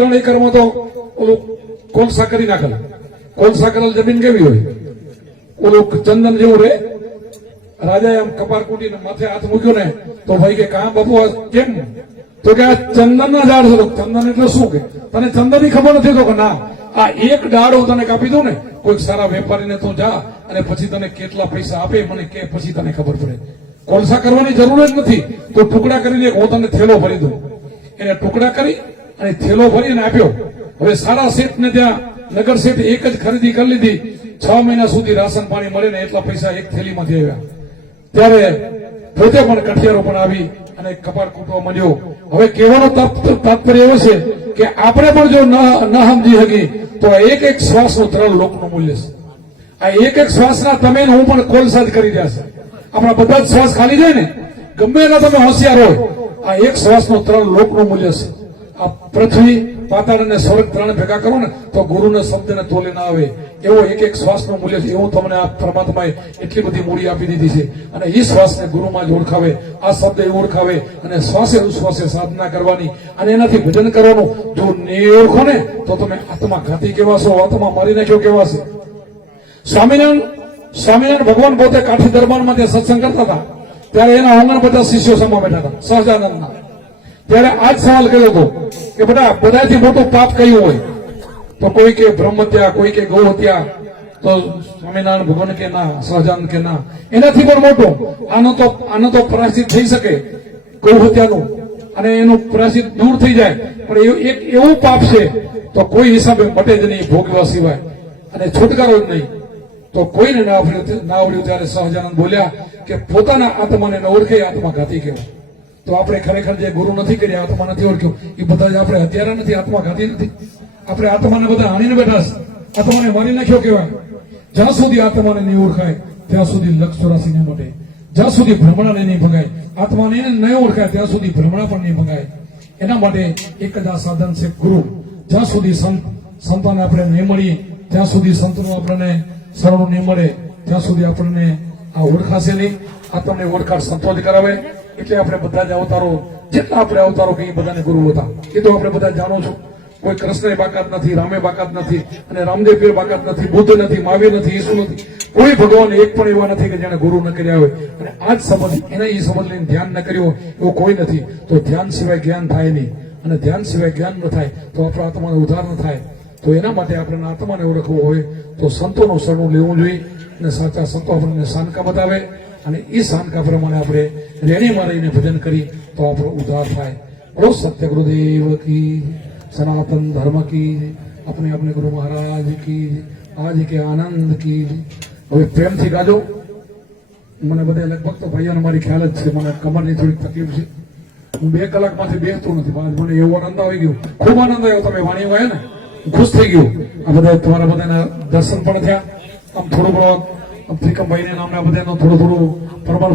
2-3 એકરમાં તો ઓલું કોલસા કરી નાખેલ. કોલસા કરેલ જમીન કેવી હોય? ઓલું ચંદન જેવું રે. રાજાએ આમ કપાર કૂટીને માથે હાથ મૂક્યો ને તો ભાઈ કે કા બાપુ કેમ? તો કે આ ચંદનના ઝાડ છે. ચંદન એટલે શું? કે તને ચંદન ની ખબર નથી? તો કે ના, આ એક ડાળ હું તને કાપી દઉં ને, કોઈ સારા વેપારીને તું જા અને પછી તને કેટલા પૈસા આપે મને કે, પછી તને ખબર પડે. કોલસા કરવાની જરૂર જ નથી. તો ટુકડા કરીને હું તને થેલો ભરી દઉં. એને ટુકડા કરી અને થેલો ભરીને આપ્યો. હવે સારા શેઠ ને ત્યાં નગર શેઠ એક જ ખરીદી કરી લીધી. 6 મહિના સુધી રાશન પાણી મળે ને એટલા પૈસા એક થેલીમાંથી આવ્યા. ત્યારે પોતે પણ કઠિયારો પણ આવી અને કપાળ કૂટવા માંડ્યો. હવે કહેવાનો તાત્પર્ય એવો છે કે આપણે પણ જો ન સમજી શકી તો એક એક શ્વાસનું 3 લોકનું મૂલ્ય છે. આ એક એક શ્વાસના તમે હું પણ કોલસા જ કરી રહ્યા છે. આપણા બધા જ શ્વાસ ખાલી જાય ને, ગમે એના તમે હોશિયાર હોય, આ એક શ્વાસનું 3 લોકનું મૂલ્ય છે. આ પૃથ્વી, પાતાળ અને સ્વર્ગ 3 ભેગા કરો ને તો ગુરુના શબ્દને તોલે ના આવે એવો એક એક શ્વાસનું મૂલ્ય છે. એવું તમને આ પરમાત્માએ એટલી બધી મૂડી આપી દીધી છે. અને એ શ્વાસને ગુરુમાં જ ઓળખાવે, આ શબ્દ એ ઓળખાવે અને શ્વાસે ઉશ્વાસે સાધના કરવાની અને એનાથી ભજન કરવાનું. જો નહીં ઓળખો ને તો તમે આત્મા ઘાતી કેવા છો, આત્મા મારી નાખ્યો કેવા છે. સ્વામિનારાયણ ભગવાન પોતે કાઠી દરબારમાં ત્યાં સત્સંગ કરતા હતા ત્યારે એના 49 શિષ્યો સામા બેઠા હતા સહજાનંદના. ત્યારે આજ સવાલ કર્યો હતો કે બેટા બધાથી મોટું પાપ કયું હોય? તો કોઈ કે બ્રહ્મ હત્યા, કોઈ કે ગૌ હત્યા. તો સ્વામિનારાયણ ભગવાન કે ના, સહજાનંદ કે ના, એનાથી પણ મોટું આનો તો પ્રાયશ્ચિત થઈ શકે ગૌ હત્યાનું અને એનું પ્રાયશ્ચિત દૂર થઈ જાય, પણ એક એવું પાપ છે તો કોઈ હિસાબે મટે જ નહીં ભોગવા સિવાય અને છુટકારો જ નહીં. તો કોઈને ના આવડ્યું ત્યારે સહજાનંદ બોલ્યા કે પોતાના આત્માને ન ઓળખે આત્મા ઘાતી કહેવાય. તો આપણે ખરેખર જે ગુરુ નથી કર્યા, આત્મા નથી ઓળખ્યો, એ બધા જ આપણે હત્યારા નથી, આત્મા ઘાતી નથી. આપણે આત્માને બધા હાણીને બેઠા છે, આત્માને મારી નાખ્યો કહેવાય. જ્યાં સુધી આત્માને નહીં ઓળખાય ત્યાં સુધી 184 નહીં મટે. જ્યાં સુધી ભ્રમણાને નહીં ભગાય, આત્માને નહીં ઓળખાય ત્યાં સુધી ભ્રમણા પણ નહીં ભગાય. એના માટે એક જ આ સાધન છે ગુરુ. જ્યાં સુધી સંતોને આપણે નહીં મળીએ, ત્યાં સુધી સંતનું આપણને શરણું નહીં મળે, ત્યાં સુધી આપણને આ ઓળખાશે નહીં. આ તમને ઓળખાણ સંતો જ કરાવે. એટલે આપણે બધા જ અવતારો, જેટલા આપણે અવતારો કહીએ બધાને ગુરુ હતા. એ તો આપણે બધા જાણો છો. કોઈ કૃષ્ણ બાકાત નથી, રામે બાકાત નથી, અને રામદેવ પીર બાકાત નથી, બુદ્ધ નથી, મહાવીર નથી, ઈસુ નથી. કોઈ ભગવાન એક પણ એવા નથી કે જેને ગુરુ ન કર્યા હોય. અને આ જ સમજ, એને એ સમજ લઈને ધ્યાન ન કર્યું એવું કોઈ નથી. તો ધ્યાન સિવાય જ્ઞાન થાય નહીં, અને ધ્યાન સિવાય જ્ઞાન ન થાય તો આપણા આત્માનો ઉદ્ધાર ન થાય. તો એના માટે આપણે આત્માને ઓળખવું હોય તો સંતોનું શરણું લેવું જોઈએ. અને સાચા સંતો આપણને શાનકા બતાવે અને એ શાનકા પ્રમાણે આપણે રેણીમાં રહીને ભજન કરી તો આપણો ઉદ્ધાર થાય. બોલો સત્ય ગુરુદેવ કી, સનાતન ધર્મ કી, अपने गुरु महाराज की, आज के आनंद की. હવે પ્રેમથી ગાજો. મને બધા લગભગ તો ભાઈઓને મારી ખ્યાલ જ છે, મને કમરની થોડીક તકલીફ છે. હું 2 કલાકમાંથી બેસતો નથી. મને એવો આનંદ આવી ગયો, ખૂબ આનંદ આવ્યો. તમે વાણી ગયા ને, ખુશ થઈ ગયું. આ બધા તમારા બધાના દર્શન પણ થયા. આમ થોડું ઘણું ત્રિકમભાઈ નામના બધાનું થોડું પરમાર